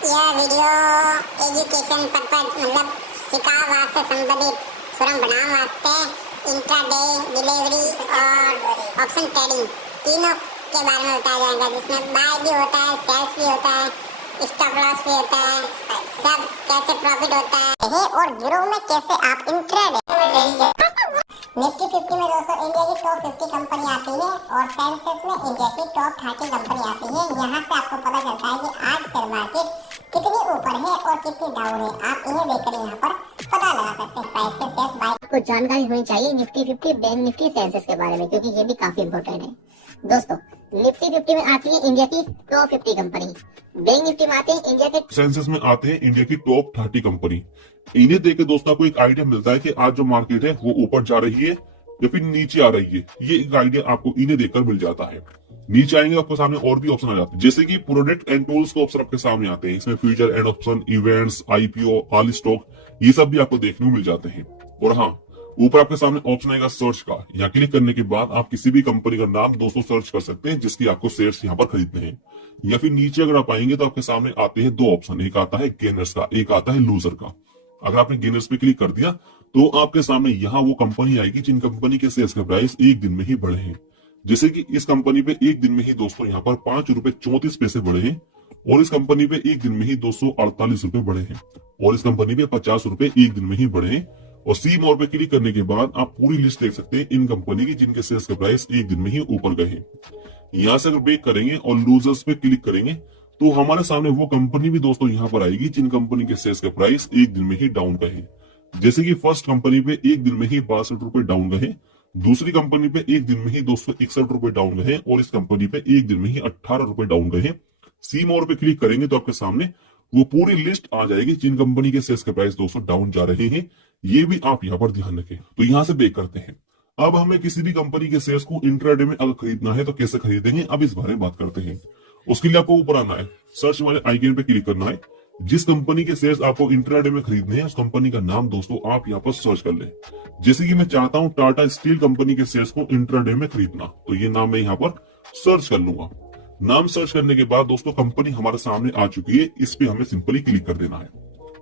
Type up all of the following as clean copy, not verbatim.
यह video education purpose मतलब शिक्षा वास्ते संबंधित सुरंग बनाने वास्ते इंट्राडे डिलीवरी और ऑप्शन ट्रेडिंग तीनों के बारे में बताया जाएगा, जिसमें बाय भी होता है, सेल्स भी होता है, स्टॉप लॉस भी होता है, सब कैसे प्रॉफिट होता है और गिरोह में कैसे आप इंट्राडे। निफ्टी 50 में दोस्तों इंडिया की टॉप 50 कंपनी आती है और सेंसेक्स में इंडिया की टॉप 30 कंपनी आती है। यहाँ से आपको पता चलता है कि आज शेयर मार्केट कितनी ऊपर है और कितनी डाउन है। आप इन्हें देखकर यहाँ पर पता लगा सकते हैं प्राइस के शेयर बाय। आपको जानकारी होनी चाहिए निफ्टी 50 बैंक निफ्टी सेंसेक्स के बारे में, क्योंकि ये भी काफी इंपॉर्टेंट है दोस्तों। निफ्टी 50 में आती है इंडिया की टॉप 50 कंपनी, बैंक निफ्टी में आते हैं इंडिया के सेंसेस में आते हैं इंडिया की टॉप 30 कंपनी। इन्हें देख के दोस्तों आपको एक आइडिया मिलता है कि आज जो मार्केट है वो ऊपर जा रही है या फिर नीचे आ रही है। ये एक आइडिया आपको इन्हें देखकर मिल जाता है। नीचे आएंगे आपके सामने और भी ऑप्शन आ जाते हैं, जैसे कि प्रोडक्ट एंड टूल्स के ऑप्शन आपके सामने आते हैं। इसमें future and option, events, IPO, all stock, ये सब भी आपको देखने को मिल जाते हैं। और हाँ, ऊपर आपके सामने ऑप्शन आएगा सर्च का। यहाँ क्लिक करने के बाद आप किसी भी कंपनी का नाम दोस्तों सर्च कर सकते हैं जिसकी आपको शेयर्स यहाँ पर खरीदने हैं। या फिर नीचे अगर आप आएंगे तो आपके सामने आते हैं दो ऑप्शन, एक आता है गेनर्स का, एक आता है लूजर का। अगर आपने गेनर्स पे क्लिक कर दिया तो आपके सामने यहाँ वो कंपनी आएगी जिन कंपनी के शेयर्स का प्राइस एक दिन में ही बढ़े हैं। जैसे कि इस कंपनी पे एक दिन में ही दोस्तों यहाँ पर ₹5.34 बढ़े हैं, और इस कंपनी पे एक दिन में ही ₹248 बढ़े हैं, और इस कंपनी पे ₹50 एक दिन में ही बढ़े हैं। और सी मोर पे क्लिक करने के बाद आप पूरी लिस्ट देख सकते हैं इन कंपनी की जिनके शेयर्स का प्राइस एक दिन में ही ऊपर गए हैं। यहाँ से अगर ब्रेक करेंगे और लूजर्स पे क्लिक करेंगे तो हमारे सामने वो कंपनी भी दोस्तों यहाँ पर आएगी जिन कंपनी के शेयर्स का प्राइस एक दिन में ही डाउन गए हैं। जैसे कि फर्स्ट कंपनी पे एक दिन में ही ₹62 डाउन गए, दूसरी कंपनी पे एक दिन में ही ₹261 डाउन गए, और इस कंपनी पे एक दिन में ही ₹18 डाउन गए। सी मोर पे क्लिक करेंगे तो आपके सामने वो पूरी लिस्ट आ जाएगी जिन कंपनी के शेयर्स के प्राइस दोस्तों डाउन जा रहे हैं। ये भी आप यहाँ पर ध्यान रखें। तो यहाँ से ब्रेक करते हैं। अब हमें किसी भी कंपनी के शेयर्स को इंट्राडे में अगर खरीदना है तो कैसे खरीदेंगे, अब इस बारे में बात करते हैं। उसके लिए आपको ऊपर आना है, सर्च वाले आइकन पे क्लिक करना है। जिस कंपनी के शेयर्स आपको इंट्राडे में खरीदने हैं उस कंपनी का नाम दोस्तों आप यहाँ पर सर्च कर लें। जैसे कि मैं चाहता हूँ टाटा स्टील कंपनी के शेयर्स को इंट्राडे में खरीदना, तो ये नाम मैं यहाँ पर सर्च कर लूंगा। नाम सर्च करने के बाद दोस्तों कंपनी हमारे सामने आ चुकी है, इस पे हमें सिंपली क्लिक कर देना है।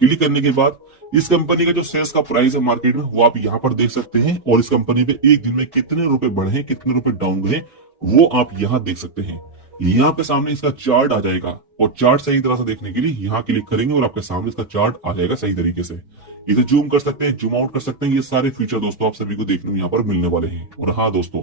क्लिक करने के बाद इस कंपनी का जो शेयर्स का प्राइस है मार्केट में वो आप यहाँ पर देख सकते हैं, और इस कंपनी पे एक दिन में कितने रुपए बढ़े हैं, कितने रुपए डाउन गए वो आप यहाँ देख सकते हैं। यहाँ पे सामने इसका चार्ट आ जाएगा, और चार्ट सही तरह से देखने के लिए यहाँ क्लिक करेंगे और आपके सामने इसका चार्ट आ जाएगा सही तरीके से। इसे जूम कर सकते हैं, जूम आउट कर सकते हैं। ये सारे फीचर दोस्तों आप सभी को देखने को यहाँ पर मिलने वाले हैं। और हाँ दोस्तों,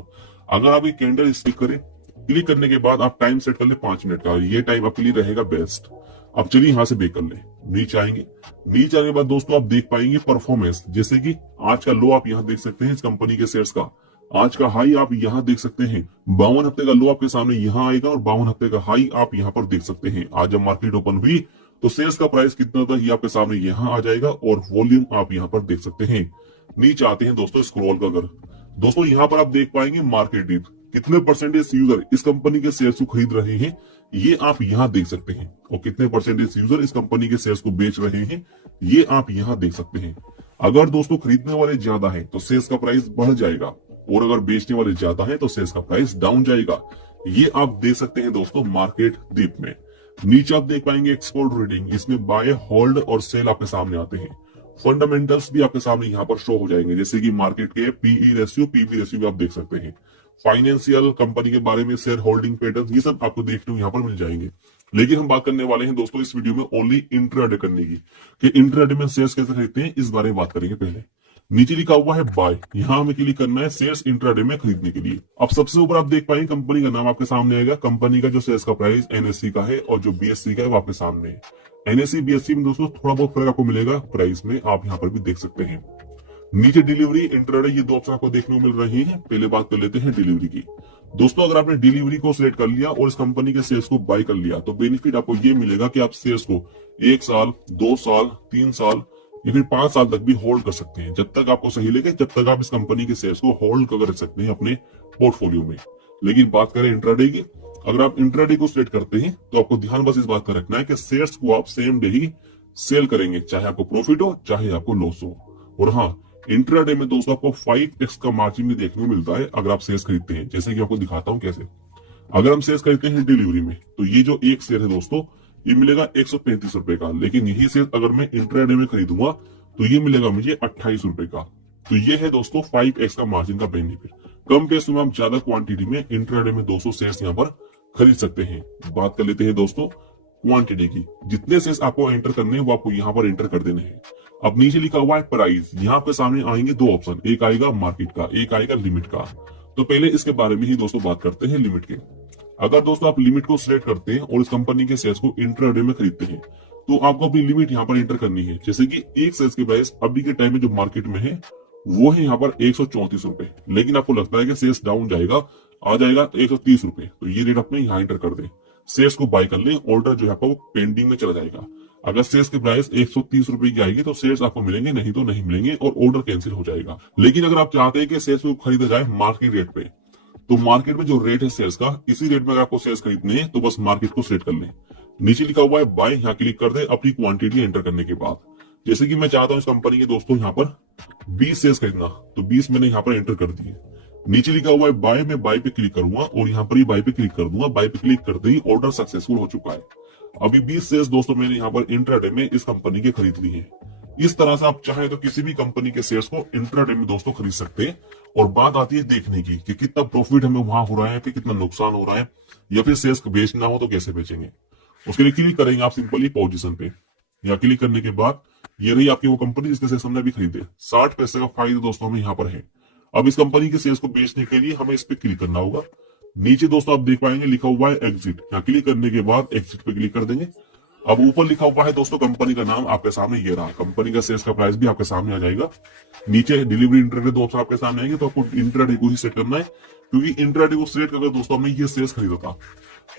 अगर आप ये कैंडल स्टिक करें, क्लिक करने के बाद आप टाइम सेट कर ले 5 मिनट का, ये टाइम आपके लिए रहेगा बेस्ट। अब चलिए यहाँ से बेक कर ले, नीचे आएंगे। नीचे आने के बाद दोस्तों आप देख पाएंगे परफॉर्मेंस, जैसे कि आज का लो आप यहाँ देख सकते हैं इस कंपनी के शेयर्स का, आज का हाई आप यहाँ देख सकते हैं। 52 हफ्ते का लो आपके सामने यहाँ आएगा और 52 हफ्ते का हाई आप यहाँ पर देख सकते हैं। आज जब मार्केट ओपन हुई तो शेयर्स का प्राइस कितना था ये आपके सामने यहाँ आ जाएगा, और वॉल्यूम आप यहाँ पर देख सकते हैं। नीचे आते हैं दोस्तों स्क्रॉल कर दोस्तों, यहाँ पर आप देख पाएंगे मार्केट डिप, कितने परसेंटेज यूजर इस कंपनी के शेयर्स को खरीद रहे हैं ये आप यहाँ देख सकते हैं, और कितने परसेंटेज यूजर इस कंपनी के शेयर्स को बेच रहे हैं ये आप यहाँ देख सकते हैं। अगर दोस्तों खरीदने वाले ज्यादा हैं तो शेयर्स का प्राइस बढ़ जाएगा, और अगर बेचने वाले ज्यादा हैं तो शेयर्स का प्राइस डाउन जाएगा। ये आप देख सकते हैं दोस्तों मार्केट डिप में। नीचे आप देख पाएंगे एक्सपोर्ट रीडिंग, इसमें बाय, होल्ड और सेल आपके सामने आते हैं। फंडामेंटल्स भी आपके सामने यहाँ पर शो हो जाएंगे, जैसे कि मार्केट के पीई रेशियो, पीबी रेशियो भी आप देख सकते हैं। फाइनेंशियल कंपनी के बारे में, शेयर होल्डिंग पैटर्न, ये सब आपको देखने को यहाँ पर मिल जाएंगे। लेकिन हम बात करने वाले हैं दोस्तों इस वीडियो में ओनली इंट्राडे करने की, कि इंट्राडे में शेयर्स कैसे खरीदते हैं इस बारे में बात करेंगे। पहले नीचे लिखा हुआ है बाय, यहाँ हमें क्लिक करना है शेयर्स इंट्राडे में खरीदने के लिए। अब सबसे ऊपर आप देख पाएंगे कंपनी का नाम आपके सामने आएगा, कंपनी का जो शेयर्स का प्राइस एनएससी का है और जो बीएससी का है वो आपके सामने है। एनएससी बीएससी में दोस्तों थोड़ा बहुत फर्क आपको मिलेगा प्राइस में, आप यहाँ पर भी देख सकते हैं। नीचे डिलीवरी, इंट्राडे, ये दो ऑप्शन आपको देखने को मिल रहे हैं। पहले बात कर लेते हैं डिलीवरी की। दोस्तों अगर आपने डिलीवरी को सिलेक्ट कर लिया और इस कंपनी के शेयर्स को बाय कर लिया तो बेनिफिट आपको ये मिलेगा कि आप शेयर्स को 1 साल, 2 साल, 3 साल या फिर 5 साल तक भी होल्ड कर सकते हैं, जब तक आपको सही लगे, जब तक आप इस कंपनी के शेयर्स को होल्ड कर सकते हैं अपने पोर्टफोलियो में। लेकिन बात करें इंट्राडे की, अगर आप इंट्राडे को सिलेक्ट करते हैं तो आपको ध्यान बस इस बात का रखना है कि शेयर्स को आप सेम डे ही सेल करेंगे, चाहे आपको प्रॉफिट हो चाहे आपको लॉस हो। और हाँ, इंट्राडे में दोस्तों आपको 5x का मार्जिन भी देखने को मिलता है अगर आप शेयर्स खरीदते हैं, जैसे कि आपको दिखाता हूं कैसे। अगर हम शेयर्स खरीदते हैं डिलीवरी में तो ये जो एक शेयर है दोस्तों ये मिलेगा 135 रुपए का। लेकिन यही शेयर अगर मैं इंट्राडे में खरीदूंगा तो ये मिलेगा मुझे 28 रुपए का। तो ये है दोस्तों 5x का मार्जिन का बेनिफिट। कम पैसों में आप ज्यादा क्वांटिटी में इंट्राडे में 200 शेयर्स यहाँ पर खरीद सकते हैं। बात कर लेते हैं दोस्तों क्वांटिटी की। जितने शेयर्स आपको एंटर करने हैं वो आपको यहाँ पर एंटर कर देने हैं। अब नीचे लिखा हुआ है प्राइस। यहाँ आपके सामने आएंगे दो ऑप्शन, एक आएगा मार्केट का, एक आएगा लिमिट का। तो पहले इसके बारे में ही दोस्तों बात करते हैं लिमिट के। अगर दोस्तों आप लिमिट को सिलेक्ट करते हैं और इस कंपनी के शेयर्स को इंट्राडे में खरीदते हैं तो आपको अपनी लिमिट यहाँ पर एंटर करनी है। जैसे कि एक शेयर्स की प्राइस अभी के टाइम में जो मार्केट में है वो है यहाँ पर 134 रुपए। लेकिन आपको लगता है कि शेयर्स डाउन जाएगा, आ जाएगा 130 रुपए, तो ये रेट अपने यहाँ एंटर कर दें। शेयर्स को बाय कर लें, ऑर्डर जो है आपका वो पेंडिंग में चला जाएगा। अगर शेयर्स की प्राइस 130 रुपए की आएगी तो शेयर्स आपको मिलेंगे, नहीं तो नहीं मिलेंगे और ऑर्डर कैंसिल हो जाएगा। लेकिन अगर आप चाहते हैं कि शेयर्स को खरीदा जाए मार्केट रेट पे, तो मार्केट में जो रेट है शेयर्स का, इसी रेट में अगर आपको शेयर्स खरीदने हैं तो बस मार्केट को सिलेक्ट कर लें। नीचे लिखा हुआ है बाय, यहाँ क्लिक कर दें अपनी क्वांटिटी एंटर करने के बाद। जैसे कि मैं चाहता हूं इस कंपनी के दोस्तों यहाँ पर 20 शेयर्स खरीदना, तो 20 मैंने यहाँ पर एंटर कर दिए। नीचे लिखा हुआ है बाय, मैं बाय पे क्लिक करूंगा और यहाँ पर ही बाय पे क्लिक कर दूंगा। बाय पे क्लिक करते ही ऑर्डर सक्सेसफुल हो चुका है। अभी 20 शेयर्स दोस्तों मैंने यहाँ पर इंट्राडे में इस कंपनी के खरीद ली है। इस तरह से आप चाहे तो किसी भी कंपनी के शेयर्स को इंट्राडे में दोस्तों खरीद सकते हैं। और बात आती है देखने की कि कितना प्रॉफिट हमें वहां हो रहा है, कि कितना नुकसान हो रहा है, या फिर शेयर्स बेचना हो तो कैसे बेचेंगे। उसके लिए क्लिक करेंगे आप सिंपली पोजीशन पे। यहाँ क्लिक करने के बाद ये रही आपकी वो कंपनी जिसके शेयर्स हमने अभी खरीदे। 60 पैसे का फायदा दोस्तों हमें यहाँ पर है। अब इस कंपनी के शेयर्स को बेचने के लिए हमें इस पे क्लिक करना होगा। नीचे दोस्तों आप देख पाएंगे लिखा हुआ है एग्जिट। यहाँ क्लिक करने के बाद एग्जिट पे क्लिक कर देंगे। अब ऊपर लिखा हुआ है दोस्तों कंपनी का नाम, आपके सामने ये रहा। कंपनी का शेयर्स का प्राइस भी आपके सामने आ जाएगा। नीचे डिलीवरी इंट्राडे दो ऑप्शन आपके सामने आएंगे, तो आपको इंट्राडे को ही सेट करना है, क्योंकि इंट्राडे को सेट करके दोस्तों हमने ये शेयर्स खरीदा था।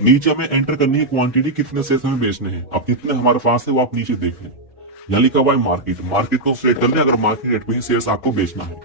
नीचे हमें एंटर करनी है क्वांटिटी, कितने शेयर्स हमें बेचने हैं। अब कितने हमारे पास है वो आप नीचे देख लें। यहाँ लिखा हुआ है मार्केट, मार्केट को सेट कर लें अगर मार्केट रेट पे ही शेयर्स आपको बेचना है।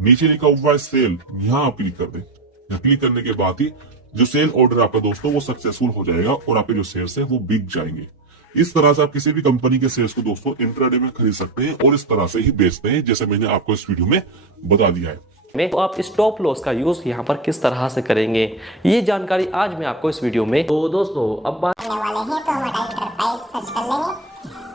नीचे लिखा हुआ है सेल, यहाँ आप क्लिक कर दें। यहाँ क्लिक करने के बाद ही जो सेल ऑर्डर आपका दोस्तों वो सक्सेसफुल हो जाएगा और आपके जो शेयर्स है वो बिक जाएंगे। इस तरह से आप किसी भी कंपनी के शेयर्स को दोस्तों इंट्राडे में खरीद सकते हैं और इस तरह से ही बेचते हैं, जैसे मैंने आपको इस वीडियो में बता दिया है। तो आप स्टॉप लॉस का यूज यहाँ पर किस तरह से करेंगे, ये जानकारी आज मैं आपको इस वीडियो में। तो दोस्तों अब बात करने वाले हैं, तो हम एंटरप्राइज सर्च कर लेंगे।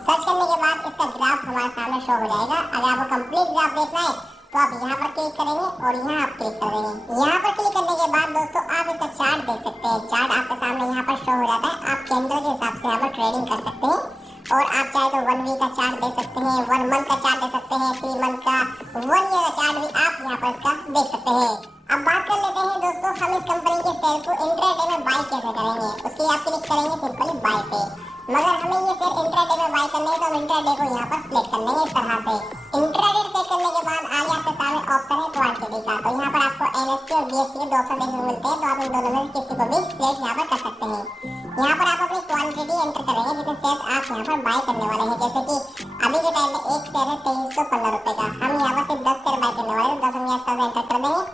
सर्च करने के बाद इसका ग्राफ हमारे सामने शो हो जाएगा। अगर आपको कंप्लीट ग्राफ देखना है तो आप यहाँ पर क्लिक करेंगे और यहाँ आप क्लिक कर देंगे। यहाँ पर क्लिक करने के बाद दोस्तों आप इसका चार्ट देख सकते हैं। चार्ट आपके सामने यहाँ पर शो हो जाता है। आप कैंडल के हिसाब से यहाँ पर ट्रेडिंग कर सकते हैं और आप चाहे तो 1 वीक का चार्ट दे सकते हैं, 1 मंथ का चार्ट दे सकते हैं, 3 मंथ का, 1 ईयर का चार्ट भी आप यहाँ पर इसका देख सकते हैं। अब बात कर लेते हैं दोस्तों हम इस कंपनी के शेयर को इंट्राडे में बाय कैसे करेंगे। उसके लिए आप क्लिक करेंगे सिंपली बाय पे। मगर हमें ये शेयर इंट्राडे में बाय करने हैं तो हम इंट्राडे को यहाँ पर सिलेक्ट कर लेंगे इस तरह से। इंट्राडे सेट करने के बाद आगे आपके सामने ऑप्शन है क्वांटिटी का। तो यहाँ पर आपको एनएससी और बीएससी के 2 ऑप्शन देखने को मिलते हैं, तो आप इन दोनों में किसी को भी सिलेक्ट यहाँ पर कर सकते हैं। यहाँ पर आप अपनी क्वांटिटी एंटर करेंगे जितने शेयर आप यहाँ पर बाय करने वाले हैं। जैसे कि अभी के टाइम में एक शेयर है 2315 रुपए का, हम यहाँ पर सिर्फ 10 शेयर बाय करने वाले हैं, 10 हम यहाँ एंटर कर देंगे।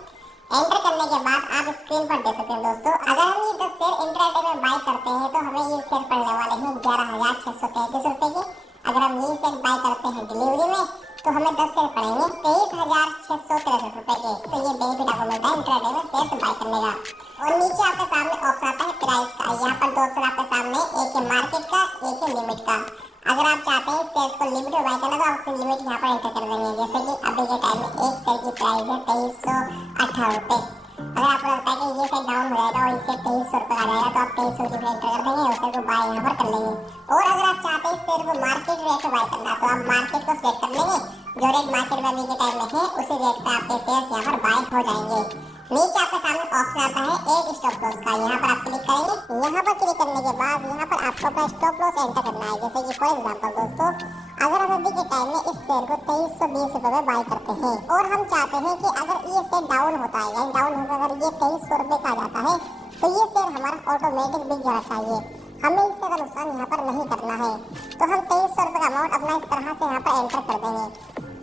एंटर करने के बाद आप स्क्रीन पर देख सकते हैं दोस्तों, अगर हम ये 10 शेयर इंट्राडे में बाय करते हैं तो हमें ये शेयर पड़ने वाले हैं 11,633 रुपए के। अगर हम ये शेयर बाय करते हैं डिलीवरी में तो हमें 10 शेयर पड़ेंगे 23,663 रुपए के। तो ये बेनिफिट आपको मिलता है इंट्राडे में शेयर बाय करने का। और नीचे आपके सामने ऑप्शन आता है प्राइस का। यहाँ पर 2 ऑप्शन आपके सामने, एक है मार्केट का, एक है लिमिट का। अगर आप चाहते हैं शेयर्स को लिमिट में बाय करना तो आप अपनी लिमिट यहाँ पर एंटर कर देंगे। जैसे कि अभी के टाइम में एक शेयर की प्राइस है 2318 रुपए। अगर आपको लगता है कि ये शेयर डाउन हो जाएगा और इसे 2300 रुपए आ जाएगा तो आप 2300 की एंटर कर देंगे और शेयर को बाय यहाँ पर कर लेंगे। और अगर आप चाहते हैं शेयर को मार्केट रेट में बाय करना तो आप मार्केट को सेलेक्ट कर लेंगे। जो रेट मार्केट में अभी के टाइम में है उसी रेट पे आपके शेयर्स यहाँ पर बाय हो जाएंगे। नीचे आपके सामने ऑप्शन आता है एक स्टॉप लॉस का। यहाँ पर आप क्लिक करेंगे। यहाँ पर क्लिक करने के बाद यहाँ पर आपको अपना स्टॉप लॉस एंटर करना है। जैसे कि फॉर एग्जांपल दोस्तों, अगर हम अभी के टाइम में इस शेयर को 2320 रुपए में बाय करते हैं और हम चाहते हैं कि अगर ये शेयर डाउन होता है, यानी डाउन होकर अगर ये 2300 रुपए का आ जाता है तो ये शेयर हमारा ऑटोमेटिक बिक जाना चाहिए। हमें इससे का नुकसान यहाँ पर नहीं करना है। तो हम 2300 रुपए का अमाउंट अपना इस तरह से यहाँ पर एंटर कर देंगे।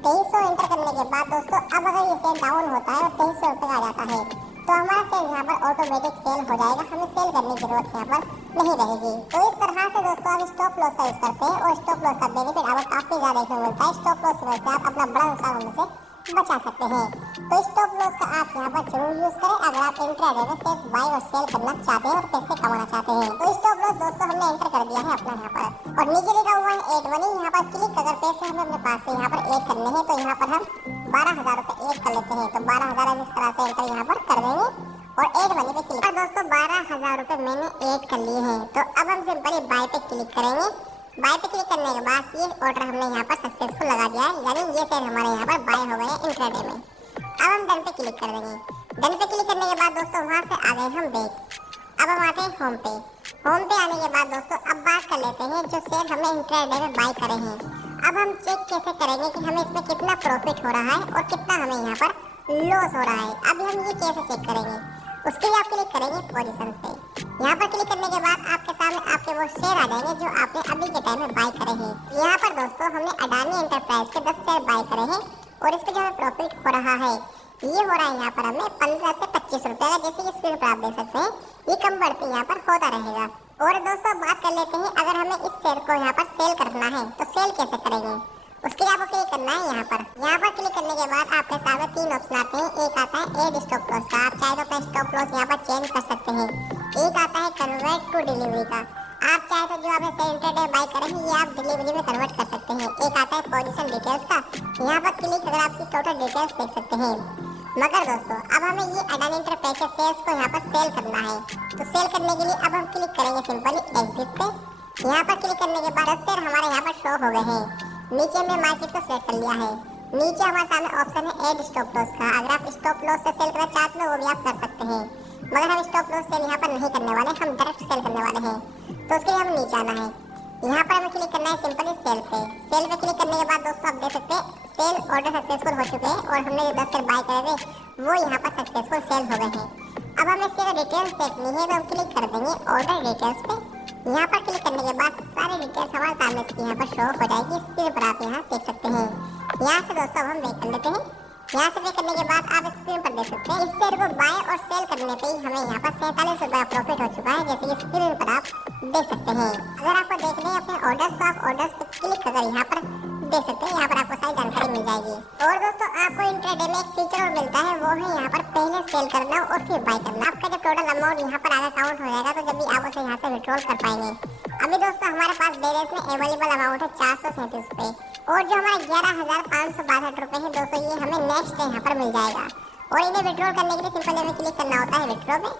2300 एंटर करने के बाद दोस्तों अब अगर ये सेल डाउन होता है और 2300 रुपए का आ जाता है तो हमारा सेल यहाँ पर ऑटोमेटिक सेल हो जाएगा। हमें सेल करने की जरूरत यहाँ पर नहीं रहेगी। तो इस तरह से दोस्तों आप स्टॉप लॉस का यूज करते हैं और स्टॉप लॉस का बेनिफिट आपको काफी ज्यादा देखने को मिलता है। स्टॉप लॉस की वजह से आप अपना बड़ा नुकसान होने से बचा सकते हैं। तो स्टॉप लॉस का आप यहाँ पर जरूर यूज करें अगर आप इंट्राडे में शेयर बाय और सेल करना चाहते हैं और पैसे कमाना चाहते हैं। तो स्टॉप लॉस दोस्तों हमने एंटर कर दिया है अपना यहाँ पर और नीचे लिखा हुआ है ऐड मनी, यहाँ पर क्लिक अगर पैसे हमें अपने पास से यहाँ पर ऐड करने हैं तो यहाँ पर हम 12,000 रुपए ऐड कर लेते हैं। तो 12,000 हम इस तरह से एंटर यहाँ पर कर देंगे और ऐड मनी पे क्लिक। दोस्तों 12,000 रुपए मैंने ऐड कर लिए हैं। तो अब हम सिंपली बाय पे क्लिक करेंगे। बाय पे क्लिक करने के बाद ये ऑर्डर हमने यहाँ पर सक्सेसफुल लगा दिया है, यानी ये शेयर हमारे यहाँ पर बाय हो गए इंट्राडे में। अब हम डन पे क्लिक कर देंगे। डन पे क्लिक करने के बाद दोस्तों वहाँ से आ गए हम बैक। अब हम आते हैं होम पे। होम पे आने के बाद दोस्तों अब बात कर लेते हैं जो शेयर हमने इंट्राडे में बाय करे हैं। अब हम चेक कैसे करेंगे कि हमें इसमें कितना प्रॉफिट हो रहा है और कितना हमें यहाँ पर लॉस हो रहा है। अभी हम ये कैसे चेक करेंगे, उसके लिए आप क्लिक करेंगे पोजीशन पे। यहाँ पर क्लिक करने के बाद आपके सामने आपके वो शेयर आ जाएंगे जो आपने अभी के टाइम में बाय करे हैं। यहाँ पर दोस्तों हमने अडानी एंटरप्राइज के 10 शेयर बाय करे हैं और इस पे जो हमें प्रॉफिट हो रहा है ये हो रहा है यहाँ पर हमें 15 से 25 रुपए का, जैसे कि स्क्रीन पर आप देख सकते हैं। ये कम बढ़ते यहाँ पर होता रहेगा। और दोस्तों बात कर लेते हैं अगर हमें इस शेयर को यहाँ पर सेल करना है तो सेल कैसे करेंगे, उसके लिए आपको क्लिक करना है यहाँ पर। यहाँ पर क्लिक करने के बाद आपके सामने 3 ऑप्शन आते हैं। एक आता है एड स्टॉप लॉस का, आप चाहे तो अपना स्टॉप लॉस यहाँ पर चेंज कर सकते हैं। एक आता है कन्वर्ट टू डिलीवरी का, आप चाहे तो जो आपने शेयर इंट्राडे बाय करे हैं ये आप डिलीवरी में कन्वर्ट कर सकते हैं। एक आता है पोजीशन डिटेल्स का, यहाँ पर क्लिक अगर आपकी टोटल डिटेल्स देख सकते हैं। मगर दोस्तों अब हमें ये अडानी एंटरप्राइज के शेयर्स को यहाँ पर सेल करना है। तो सेल करने के लिए अब हम क्लिक करेंगे सिंपली एग्जिट पे। यहाँ पर क्लिक करने के बाद शेयर हमारे यहाँ पर शो हो गए हैं। नीचे हमने मार्केट को सेलेक्ट कर लिया है। नीचे हमारे सामने ऑप्शन है एड स्टॉप लॉस का, अगर आप स्टॉप लॉस से सेल करना चाहते हो वो भी आप कर सकते हैं। मगर हम स्टॉप लॉस सेल यहाँ पर नहीं करने वाले, हम डायरेक्ट सेल करने वाले हैं। तो उसके लिए हम नीचे आना है। यहाँ पर हमें क्लिक करना है सिंपली सेल पे। सेल पे क्लिक करने के बाद दोस्तों आप देख सकते हैं सेल ऑर्डर सक्सेसफुल हो चुके हैं और हमने जो 10 शेयर बाय करे थे वो यहाँ पर सक्सेसफुल सेल हो गए हैं। अब हमें इसकी डिटेल्स देखनी है तो हम क्लिक कर देंगे ऑर्डर डिटेल्स पे। यहाँ पर क्लिक करने के बाद सारी डिटेल्स हमारे सामने यहाँ पर शो हो जाएगी, स्क्रीन पर आप यहाँ देख सकते हैं। यहाँ से दोस्तों हम वेट कर लेते हैं। यहाँ से वेट करने के बाद आप स्क्रीन पर देख सकते हैं इस शेयर को बाय और सेल करने पे ही हमें यहाँ पर 47 रुपये प्रॉफिट हो चुका है, जैसे कि स्क्रीन पर आप देख सकते हैं। अगर आपको देखने हैं अपने ऑर्डर्स तो आप ऑर्डर्स पे क्लिक कर यहाँ पर देख सकते हैं, यहाँ पर आपको सारी जानकारी मिल जाएगी। और दोस्तों आपको इंट्राडे में एक फीचर और मिलता है, वो है यहाँ पर पहले सेल करना और फिर बाय करना। आपका जब टोटल अमाउंट यहाँ पर आधा काउंट हो जाएगा तो जब भी आप उसे यहाँ से विड्रॉल कर पाएंगे। अभी दोस्तों हमारे पास बैलेंस में अवेलेबल अमाउंट है 437 रुपए और जो हमारे 11,562 रुपए है दोस्तों ये हमें नेक्स्ट यहाँ पर मिल जाएगा। और इन्हें विड्रॉल करने के लिए सिंपल हमें क्लिक करना होता है विड्रॉ पे।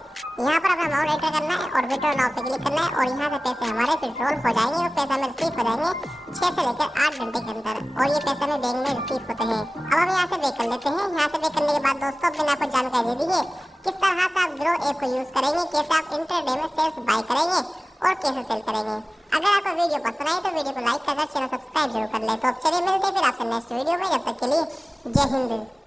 यहाँ पर अपना अमाउंट एंटर करना है और विड्रॉ नाउ पे क्लिक करना है और यहाँ से पैसे हमारे विड्रॉल हो जाएंगे और पैसे हमें रिसीव हो जाएंगे 6 से लेकर 8 घंटे के अंदर और ये पैसे हमें बैंक में रिसीव होते हैं। अब हम यहाँ से पे कर लेते हैं। यहाँ से पे करने के बाद दोस्तों मैंने आपको जानकारी दे दी है किस तरह से आप ग्रो ऐप को यूज करेंगे, कैसे आप इंट्राडे में शेयर्स बाय करेंगे और कैसे सेल करेंगे। अगर आपको वीडियो पसंद आई तो वीडियो को लाइक कर चैनल सब्सक्राइब जरूर कर ले। तो अब चलिए मिलते हैं फिर आपसे नेक्स्ट वीडियो में, जब तक के लिए जय हिंद।